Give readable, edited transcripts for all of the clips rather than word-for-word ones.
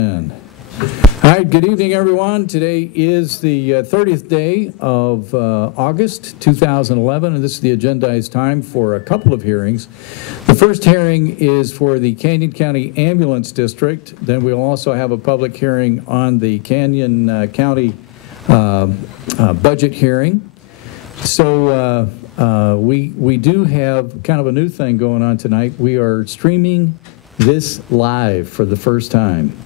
All right, good evening, everyone. Today is the 30th day of August 2011, and this is the agendized time for a couple of hearings. The first hearing is for the Canyon County Ambulance District. Then we'll also have a public hearing on the Canyon County budget hearing. So we do have kind of a new thing going on tonight. We are streaming this live for the first time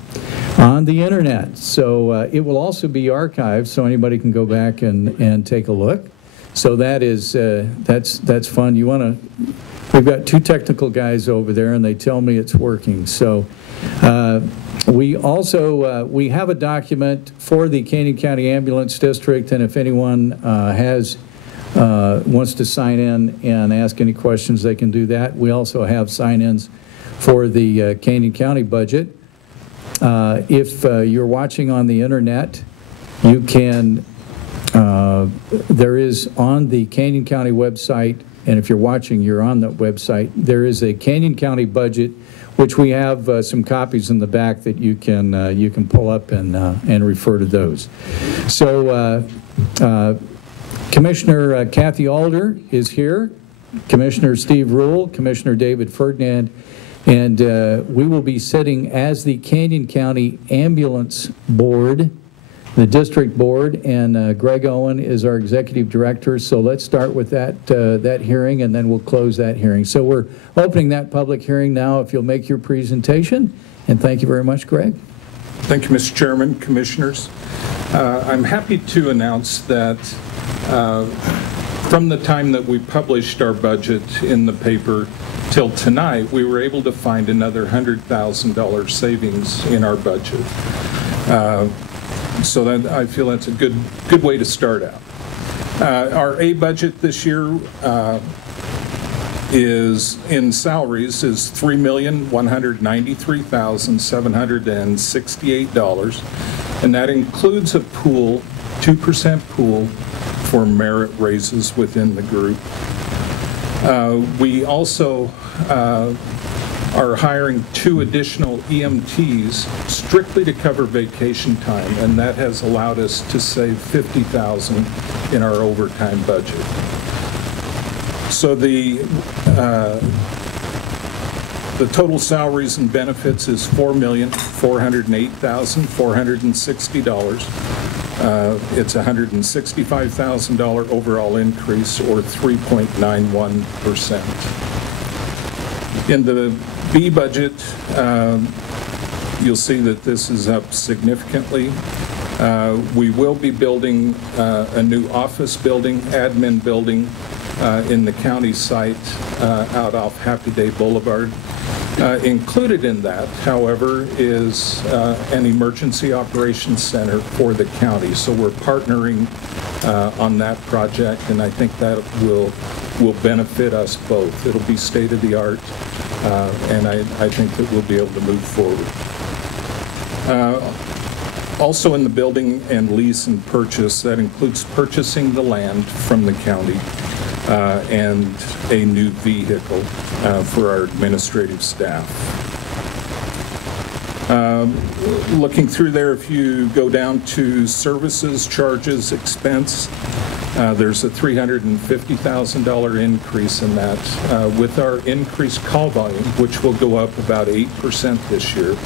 on the internet, so it will also be archived, so anybody can go back and take a look. So that is that's fun. We've got two technical guys over there, and they tell me it's working. So we also we have a document for the Canyon County Ambulance District, and if anyone wants to sign in and ask any questions, they can do that. We also have sign-ins for the Canyon County budget. If you're watching on the internet, you can, there is on the Canyon County website, and if you're watching, you're on the website, there is a Canyon County budget, which we have some copies in the back that you can pull up and refer to those. So Commissioner Kathy Alder is here, Commissioner Steve Rule, Commissioner David Ferdinand, and we will be sitting as the Canyon County Ambulance Board, the district board, and Greg Owen is our executive director. So let's start with that hearing, and then we'll close that hearing. So we're opening that public hearing now. If you'll make your presentation, and thank you very much, Greg. Thank you, Mr. Chairman, Commissioners. I'm happy to announce that from the time that we published our budget in the paper till tonight, we were able to find another $100,000 savings in our budget. So that, I feel that's a good way to start out. Our A budget this year is in salaries is $3,193,768, and that includes a pool, 2% pool for merit raises within the group. We also are hiring 2 additional EMTs strictly to cover vacation time, and that has allowed us to save $50,000 in our overtime budget. So the total salaries and benefits is $4,408,460. It's a $165,000 overall increase, or 3.91%. In the B budget, you'll see that this is up significantly. We will be building a new office building, admin building, in the county site out off Happy Day Boulevard. Included in that, however, is an emergency operations center for the county. So we're partnering on that project, and I think that will benefit us both. It'll be state-of-the-art, and I think that we'll be able to move forward. Also in the building and lease and purchase, that includes purchasing the land from the county and a new vehicle for our administrative staff. Looking through there, if you go down to services, charges, expense, there's a $350,000 increase in that. With our increased call volume, which will go up about 8% this year,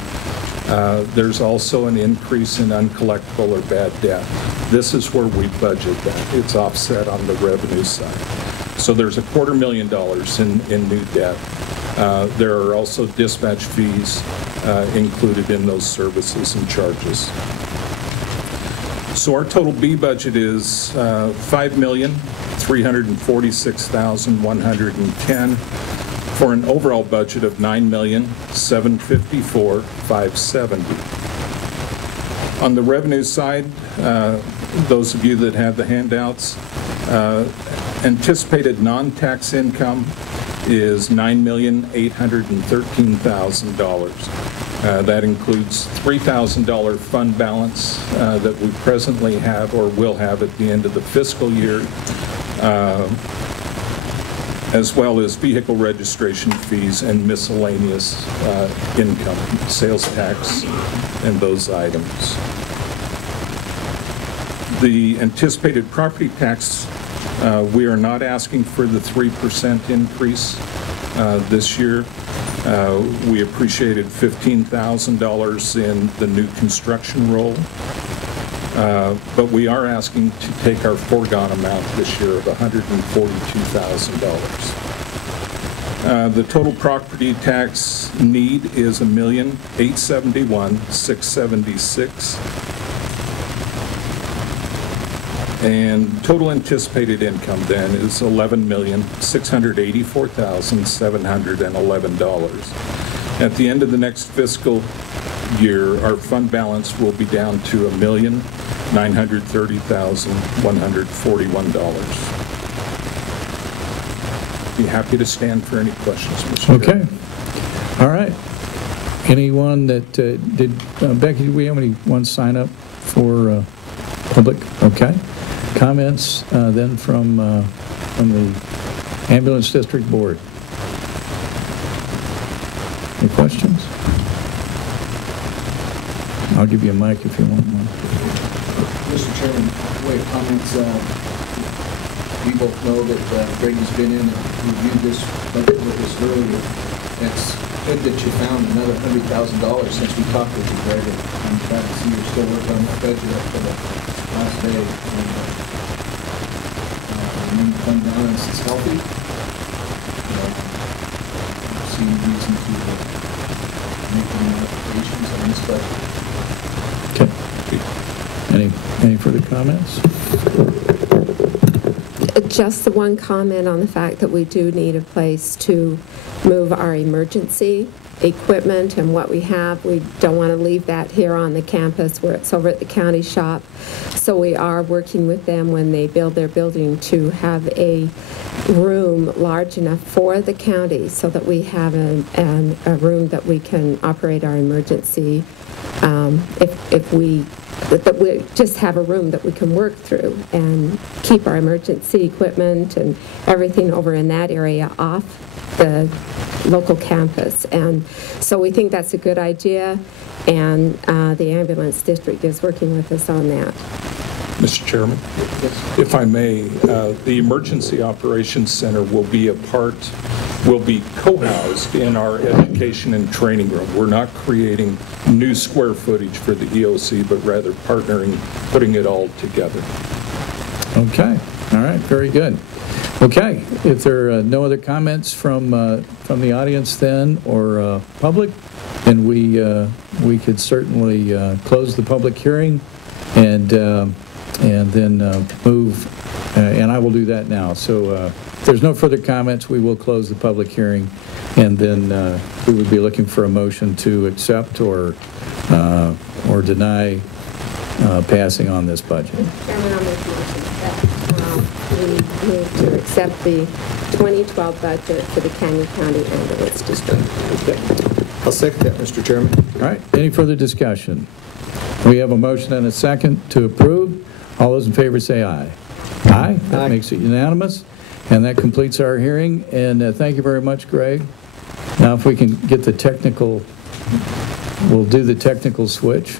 there's also an increase in uncollectible or bad debt. This is where we budget that. It's offset on the revenue side. So there's $250,000 in new debt. There are also dispatch fees included in those services and charges. So our total B budget is $5,346,110 for an overall budget of $9,754,570. On the revenue side, those of you that have the handouts, anticipated non-tax income is $9,813,000. That includes $3,000 fund balance that we presently have or will have at the end of the fiscal year. as well as vehicle registration fees and miscellaneous income, sales tax, and those items. The anticipated property tax, we are not asking for the 3% increase this year. We appreciated $15,000 in the new construction roll, but we are asking to take our foregone amount this year of $142,000. The total property tax need is $1,871,676. And total anticipated income then is $11,684,711. At the end of the next fiscal year, our fund balance will be down to $1,930,141. Be happy to stand for any questions, Mr. Chairman. Okay. All right. Anyone that Becky, do we have anyone sign up for public? Okay. Comments then from the Ambulance District Board. Any questions? I'll give you a mic if you want one. Mr. Chairman, wait, comments. We both know that Greg has been in and reviewed this budget with us earlier. It's good that you found another $100,000 since we talked with you, Greg. I'm glad to see you're still working on that budget up for the last day. And then come down and it's healthy. See any reason to make any modifications on this budget. Okay. Any further comments? Just the one comment on the fact that we do need a place to move our emergency equipment and what we have. We don't want to leave that here on the campus where it's over at the county shop. So we are working with them when they build their building to have a room large enough for the county so that we have a room that we can operate our emergency if we just have a room that we can work through and keep our emergency equipment and everything over in that area off the local campus. And so we think that's a good idea, and the ambulance district is working with us on that. Mr. Chairman, if I may, the Emergency Operations Center will be co-housed in our education and training room. We're not creating new square footage for the EOC, but rather partnering, putting it all together. Okay. All right. Very good. Okay. If there are no other comments from the audience then or public, then we could certainly close the public hearing and then move, and I will do that now. So if there's no further comments, we will close the public hearing, and then we would be looking for a motion to accept or deny passing on this budget. Chairman, I'll make a motion that we move to accept the 2012 budget for the Canyon County Ambulance District. Okay. I'll second that, Mr. Chairman. All right. Any further discussion? We have a motion and a second to approve. All those in favor say aye. Aye. That makes it unanimous. And that completes our hearing. And thank you very much, Greg. Now, if we can get the technical, we'll do the technical switch.